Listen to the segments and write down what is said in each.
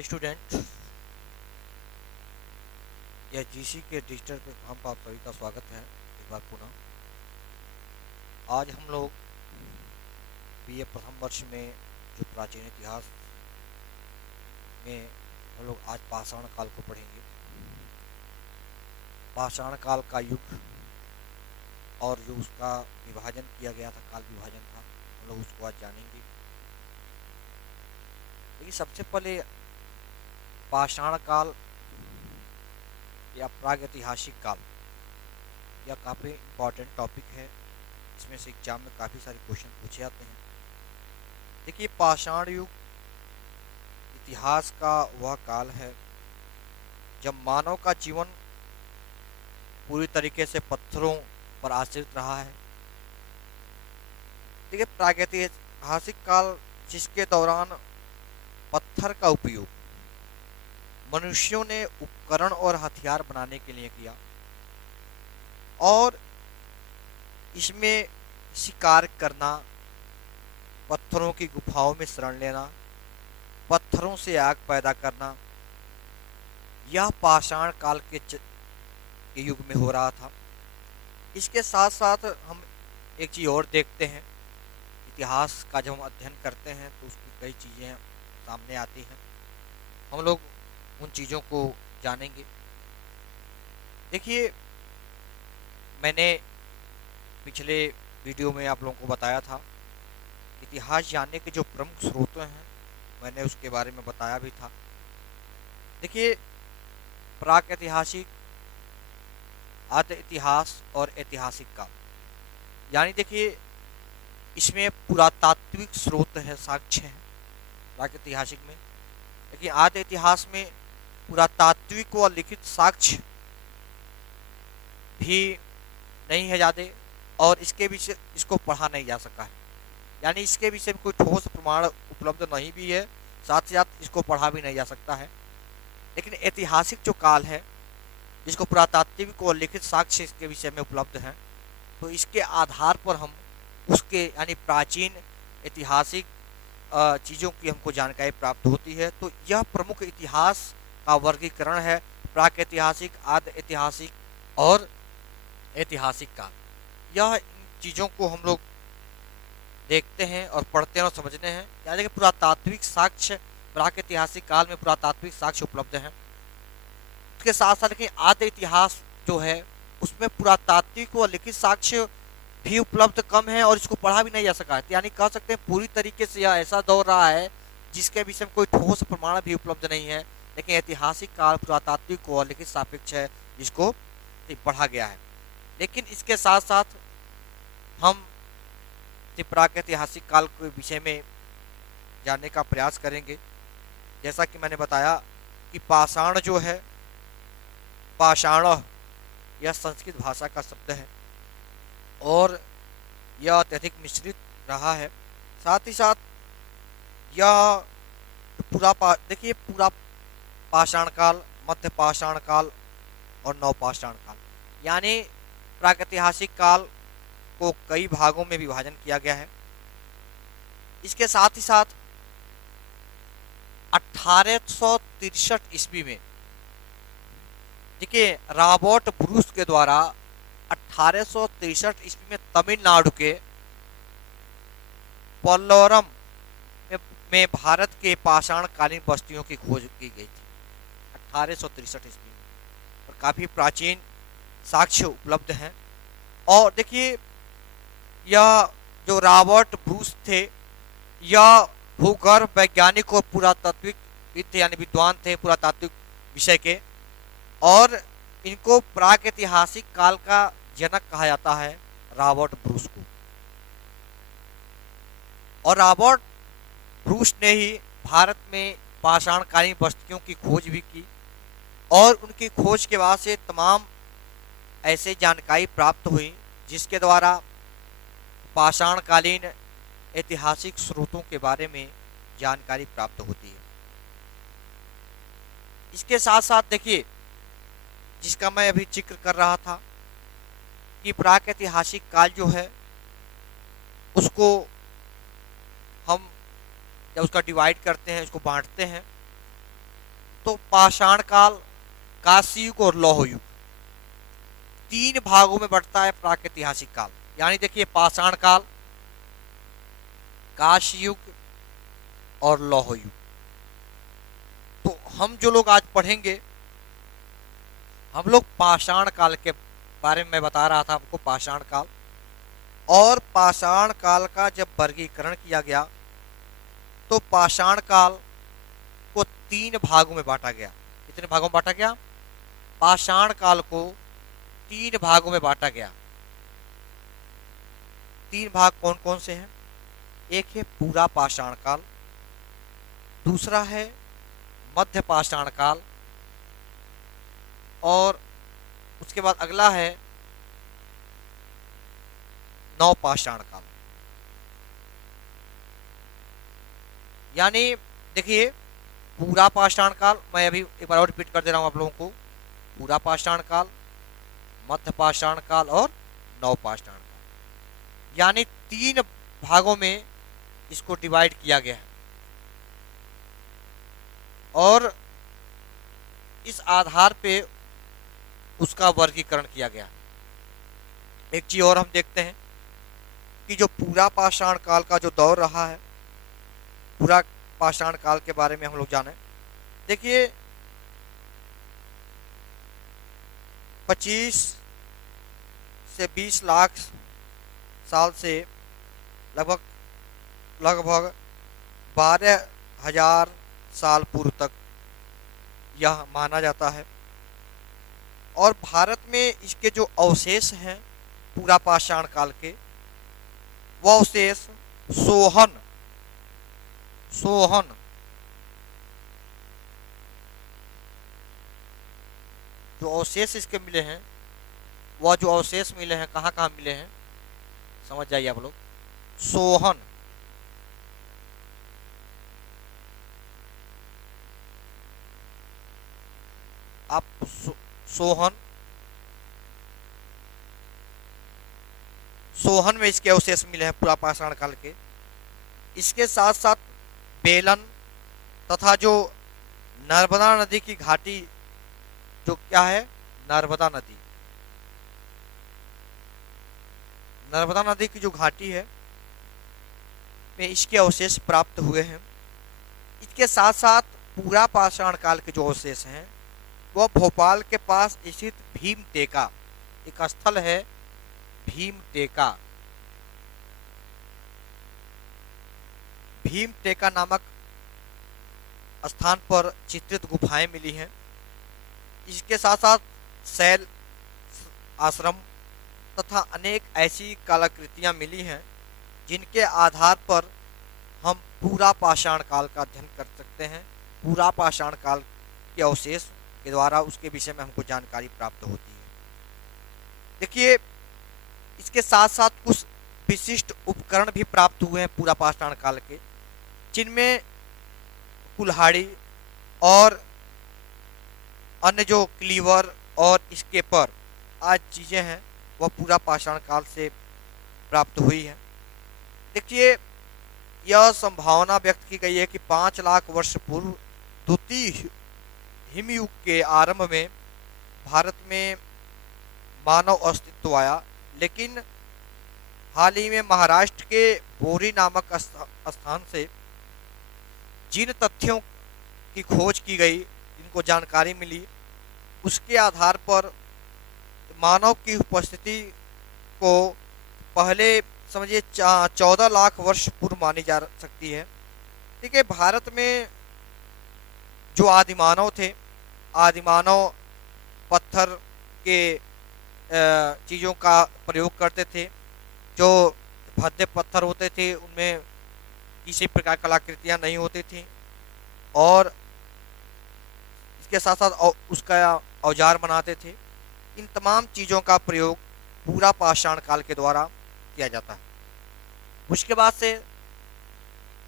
Hi student, यह GC के digital platform पर आप सभी का स्वागत है। एक बार पुनः आज हम लोग बीए प्रथम वर्ष में जो प्राचीन इतिहास में हम लोग आज पाषाण काल को पढ़ेंगे। पाषाण काल का युग और जो उसका विभाजन किया गया था, काल विभाजन था, हम लोग उसको आज जानेंगे। लेकिन सबसे पहले पाषाण काल या प्रागैतिहासिक काल यह काफ़ी इम्पॉर्टेंट टॉपिक है। इसमें से एग्जाम में काफ़ी सारे क्वेश्चन पूछे जाते हैं। देखिए, पाषाण युग इतिहास का वह काल है जब मानव का जीवन पूरी तरीके से पत्थरों पर आश्रित रहा है। देखिए, प्रागैतिहासिक काल जिसके दौरान पत्थर का उपयोग मनुष्यों ने उपकरण और हथियार बनाने के लिए किया और इसमें शिकार करना, पत्थरों की गुफाओं में शरण लेना, पत्थरों से आग पैदा करना, यह पाषाण काल के युग में हो रहा था। इसके साथ साथ हम एक चीज़ और देखते हैं, इतिहास का जब हम अध्ययन करते हैं तो उसकी कई चीज़ें सामने आती हैं। हम लोग उन चीज़ों को जानेंगे। देखिए, मैंने पिछले वीडियो में आप लोगों को बताया था इतिहास जानने के जो प्रमुख स्रोत हैं, मैंने उसके बारे में बताया भी था। देखिए, प्रागैतिहासिक, आद्य इतिहास और ऐतिहासिक काल, यानी देखिए इसमें पुरातात्विक स्रोत है, साक्ष्य है प्रागैतिहासिक में। लेकिन आद्य इतिहास में पुरातात्विक व लिखित साक्ष्य भी नहीं है ज़्यादा, और इसके विषय इसको पढ़ा नहीं जा सका है, यानी इसके विषय में कोई ठोस प्रमाण उपलब्ध नहीं भी है, साथ ही साथ इसको पढ़ा भी नहीं जा सकता है। लेकिन ऐतिहासिक जो काल है जिसको पुरातात्विक और लिखित साक्ष्य इसके विषय में उपलब्ध हैं, तो इसके आधार पर हम उसके यानी प्राचीन ऐतिहासिक चीज़ों की हमको जानकारी प्राप्त होती है। तो यह प्रमुख इतिहास का वर्गीकरण है, प्रागैतिहासिक, आद्य ऐतिहासिक और ऐतिहासिक काल। यह इन चीज़ों को हम लोग देखते हैं और पढ़ते हैं और समझते हैं। यानी कि पुरातात्विक साक्ष्य, प्रागैतिहासिक काल में पुरातात्विक साक्ष्य उपलब्ध हैं। उसके साथ साथ लेकिन आद्य इतिहास जो है उसमें पुरातात्विक व लिखित साक्ष्य भी उपलब्ध कम है और इसको पढ़ा भी नहीं जा सका है। यानी कह सकते हैं पूरी तरीके से यह ऐसा दौर रहा है जिसके विषय में कोई ठोस प्रमाण भी उपलब्ध नहीं है। लेकिन ऐतिहासिक काल पुरातात्विक व लिखित सापेक्ष है, जिसको पढ़ा गया है। लेकिन इसके साथ साथ हम प्रागैतिहासिक काल के विषय में जानने का प्रयास करेंगे। जैसा कि मैंने बताया कि पाषाण जो है, पाषाण यह संस्कृत भाषा का शब्द है और यह अत्यधिक मिश्रित रहा है। साथ ही साथ यह देखिए पूरा पाषाण काल, मध्य पाषाण काल और नवपाषाण काल, यानी प्रागैतिहासिक काल को कई भागों में विभाजन किया गया है। इसके साथ ही साथ 1863 ईस्वी में देखिए रॉबर्ट ब्रूस के द्वारा 1863 ईस्वी में तमिलनाडु के पोल्लोरम में भारत के पाषाणकालीन बस्तियों की खोज की गई थी 1863 ईस्वी में, और काफ़ी प्राचीन साक्ष्य उपलब्ध हैं। और देखिए, यह जो रॉबर्ट ब्रूस थे, यह भूगर्भ वैज्ञानिक और पुरातात्विक थे, यानी विद्वान थे पुरातात्विक विषय के, और इनको प्रागैतिहासिक काल का जनक कहा जाता है, रॉबर्ट ब्रूस को। और रॉबर्ट ब्रूस ने ही भारत में पाषाणकालीन बस्तियों की खोज भी की, और उनकी खोज के बाद से तमाम ऐसे जानकारी प्राप्त हुई जिसके द्वारा पाषाणकालीन ऐतिहासिक स्रोतों के बारे में जानकारी प्राप्त होती है। इसके साथ साथ देखिए, जिसका मैं अभी जिक्र कर रहा था कि प्रागैतिहासिक काल जो है उसको हम जब उसका डिवाइड करते हैं, उसको बांटते हैं, तो पाषाण काल, कांस्य युग और लौह युग, 3 भागों में बढ़ता है प्रागैतिहासिक काल। यानी देखिए, पाषाण काल, कांस्य युग और लौह युग। तो हम जो लोग आज पढ़ेंगे, हम लोग पाषाण काल के बारे में मैं बता रहा था आपको, पाषाण काल। और पाषाण काल का जब वर्गीकरण किया गया तो पाषाण काल को 3 भागों में बांटा गया। कितने भागों में बांटा गया? पाषाण काल को 3 भागों में बांटा गया। 3 भाग कौन कौन से हैं? एक है पूरा पाषाण काल, दूसरा है मध्य पाषाण काल, और उसके बाद अगला है नवपाषाण काल। यानी देखिए, पूरा पाषाण काल, मैं अभी एक बार और रिपीट कर दे रहा हूं आप लोगों को, पूरा पाषाण काल, मध्य पाषाण काल और नवपाषाण काल। यानी 3 भागों में इसको डिवाइड किया गया है। और इस आधार पे उसका वर्गीकरण किया गया। एक चीज और हम देखते हैं कि जो पूरा पाषाण काल का जो दौर रहा है, पूरा पाषाण काल के बारे में हम लोग जाने। देखिए, 25 से 20 लाख साल से लगभग लगभग 12,000 साल पूर्व तक यह माना जाता है। और भारत में इसके जो अवशेष हैं पूरा पाषाण काल के, वह अवशेष सोहन सोहन जो अवशेष इसके मिले हैं, वह जो अवशेष मिले हैं कहाँ कहाँ मिले हैं समझ जाइए आप लोग। सोहन, आप सोहन सोहन में इसके अवशेष मिले हैं पूरा पाषाण काल के। इसके साथ साथ बेलन तथा जो नर्मदा नदी की घाटी, जो क्या है, नर्मदा नदी, नर्मदा नदी की जो घाटी है में इसके अवशेष प्राप्त हुए हैं। इसके साथ साथ पूरा पाषाण काल के जो अवशेष हैं वह भोपाल के पास स्थित भीमटेका, एक स्थल है भीमटेका, भीमटेका नामक स्थान पर चित्रित गुफाएं मिली हैं। इसके साथ साथ शैल आश्रम तथा अनेक ऐसी कलाकृतियां मिली हैं जिनके आधार पर हम पूरा पाषाण काल का अध्ययन कर सकते हैं। पूरा पाषाण काल के अवशेष के द्वारा उसके विषय में हमको जानकारी प्राप्त होती है। देखिए, इसके साथ साथ कुछ विशिष्ट उपकरण भी प्राप्त हुए हैं पूरा पाषाण काल के, जिनमें कुल्हाड़ी और अन्य जो क्लीवर और स्केपर आज चीज़ें हैं वह पूरा पाषाण काल से प्राप्त हुई है। देखिए, यह संभावना व्यक्त की गई है कि 5 लाख वर्ष पूर्व द्वितीय हिमयुग के आरंभ में भारत में मानव अस्तित्व आया, लेकिन हाल ही में महाराष्ट्र के बोरी नामक स्थान से जिन तथ्यों की खोज की गई, जिनको जानकारी मिली, उसके आधार पर मानव की उपस्थिति को पहले समझिए 14 लाख वर्ष पूर्व मानी जा सकती है। ठीक है, भारत में जो आदिमानव थे, आदिमानव पत्थर के चीज़ों का प्रयोग करते थे। जो भद्दे पत्थर होते थे उनमें किसी प्रकार कलाकृतियाँ नहीं होती थी, और इसके साथ साथ उसका औजार बनाते थे। इन तमाम चीज़ों का प्रयोग पूरा पाषाण काल के द्वारा किया जाता है। उसके बाद से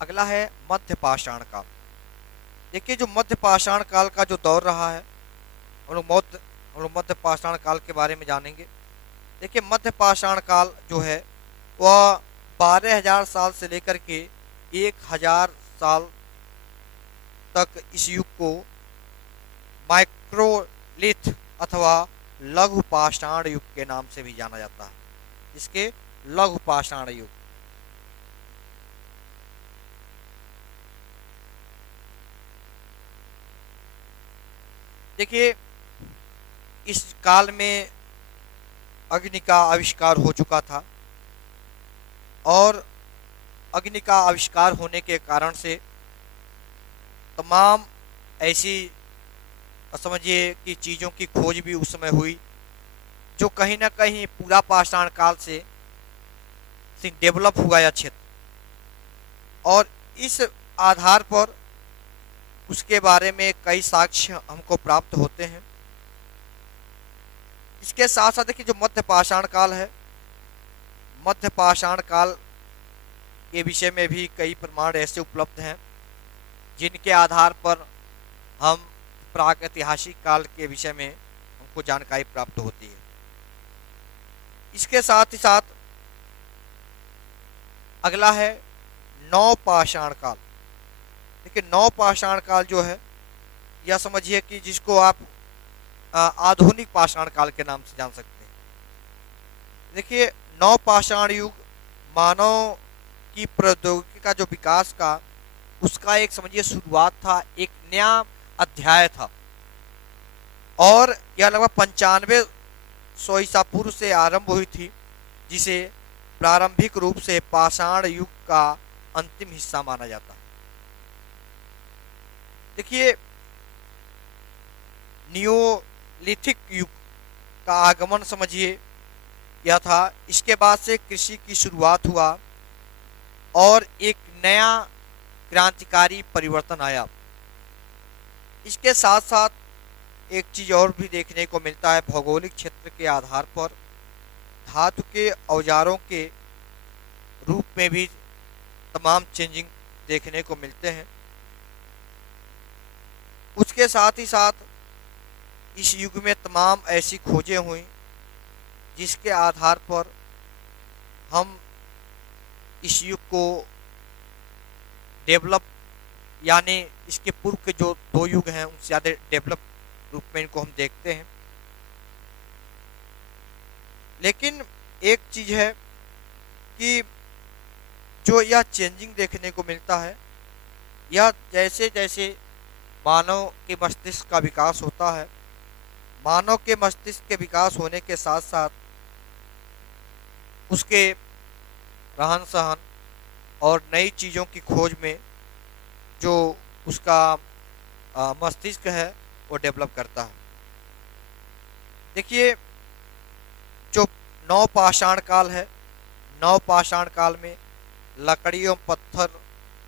अगला है मध्य पाषाण काल। देखिए, जो मध्य पाषाण काल का जो दौर रहा है, हम लोग मध्य पाषाण काल के बारे में जानेंगे। देखिए, मध्य पाषाण काल जो है वह 12,000 साल से लेकर के 1,000 साल तक इस युग को माइक्रोलिथ अथवा लघु पाषाण युग के नाम से भी जाना जाता है। इसके लघु पाषाण युग। देखिए, इस काल में अग्नि का आविष्कार हो चुका था और अग्नि का आविष्कार होने के कारण से तमाम ऐसी समझिए कि चीज़ों की खोज भी उस समय हुई जो कहीं ना कहीं पूरा पाषाण काल से डेवलप हुआ यह क्षेत्र। और इस आधार पर उसके बारे में कई साक्ष्य हमको प्राप्त होते हैं। इसके साथ साथ देखिए, जो मध्य पाषाण काल है, मध्य पाषाण काल के विषय में भी कई प्रमाण ऐसे उपलब्ध हैं जिनके आधार पर हम प्रागैतिहासिक काल के विषय में हमको जानकारी प्राप्त होती है। इसके साथ ही साथ अगला है नवपाषाण काल। देखिए, नवपाषाण काल जो है, यह समझिए कि जिसको आप आधुनिक पाषाण काल के नाम से जान सकते हैं। देखिए, नवपाषाण युग मानव की प्रौद्योगिकी का जो विकास का उसका एक समझिए शुरुआत था, एक नया अध्याय था। और यह लगभग 9500 ईसा पूर्व से आरंभ हुई थी, जिसे प्रारंभिक रूप से पाषाण युग का अंतिम हिस्सा माना जाता है। देखिए, नियोलिथिक युग का आगमन समझिए यह था। इसके बाद से कृषि की शुरुआत हुआ और एक नया क्रांतिकारी परिवर्तन आया। इसके साथ साथ एक चीज़ और भी देखने को मिलता है, भौगोलिक क्षेत्र के आधार पर धातु के औजारों के रूप में भी तमाम चेंजिंग देखने को मिलते हैं। उसके साथ ही साथ इस युग में तमाम ऐसी खोजें हुई जिसके आधार पर हम इस युग को डेवलप, यानी इसके पूर्व के जो दो युग हैं उनसे ज़्यादा डेवलप रूप में इनको हम देखते हैं। लेकिन एक चीज़ है कि जो यह चेंजिंग देखने को मिलता है, यह जैसे जैसे मानव के मस्तिष्क का विकास होता है, मानव के मस्तिष्क के विकास होने के साथ साथ उसके रहन सहन और नई चीज़ों की खोज में जो उसका मस्तिष्क है वो डेवलप करता है। देखिए, जो नवपाषाण काल है, नवपाषाण काल में लकड़ी और पत्थर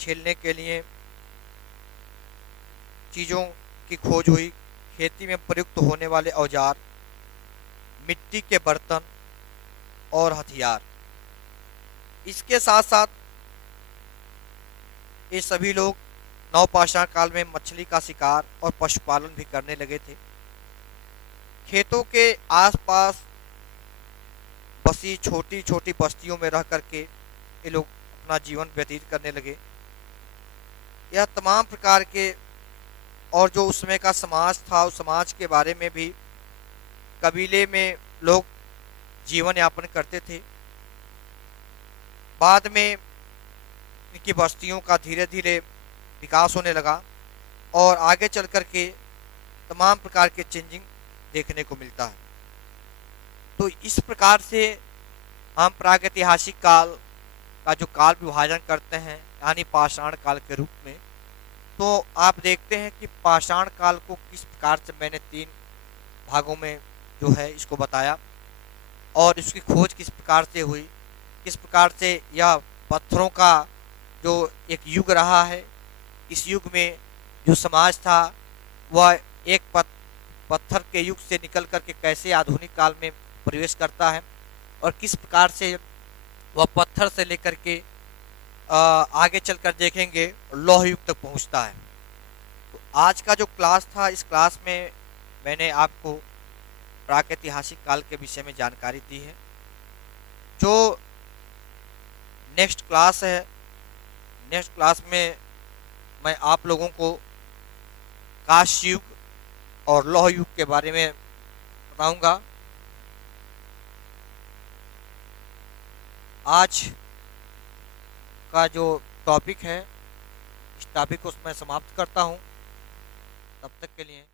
छीलने के लिए चीज़ों की खोज हुई, खेती में प्रयुक्त होने वाले औजार, मिट्टी के बर्तन और हथियार। इसके साथ साथ ये सभी लोग नवपाषाण काल में मछली का शिकार और पशुपालन भी करने लगे थे। खेतों के आसपास बसी छोटी छोटी बस्तियों में रह करके ये लोग अपना जीवन व्यतीत करने लगे। यह तमाम प्रकार के और जो उस समय का समाज था, उस समाज के बारे में भी कबीले में लोग जीवन यापन करते थे। बाद में इनकी बस्तियों का धीरे धीरे विकास होने लगा और आगे चल कर के तमाम प्रकार के चेंजिंग देखने को मिलता है। तो इस प्रकार से हम प्रागैतिहासिक काल का जो काल विभाजन करते हैं, यानी पाषाण काल के रूप में, तो आप देखते हैं कि पाषाण काल को किस प्रकार से मैंने 3 भागों में जो है इसको बताया और इसकी खोज किस प्रकार से हुई, किस प्रकार से यह पत्थरों का जो एक युग रहा है। इस युग में जो समाज था वह एक पत्थर के युग से निकल कर के कैसे आधुनिक काल में प्रवेश करता है और किस प्रकार से वह पत्थर से लेकर के आगे चलकर देखेंगे लौह युग तक पहुंचता है। तो आज का जो क्लास था, इस क्लास में मैंने आपको प्रागैतिहासिक काल के विषय में जानकारी दी है। जो नेक्स्ट क्लास है, नेक्स्ट क्लास में मैं आप लोगों को कांस्य युग और लौह युग के बारे में बताऊंगा। आज का जो टॉपिक है, इस टॉपिक को मैं समाप्त करता हूं। तब तक के लिए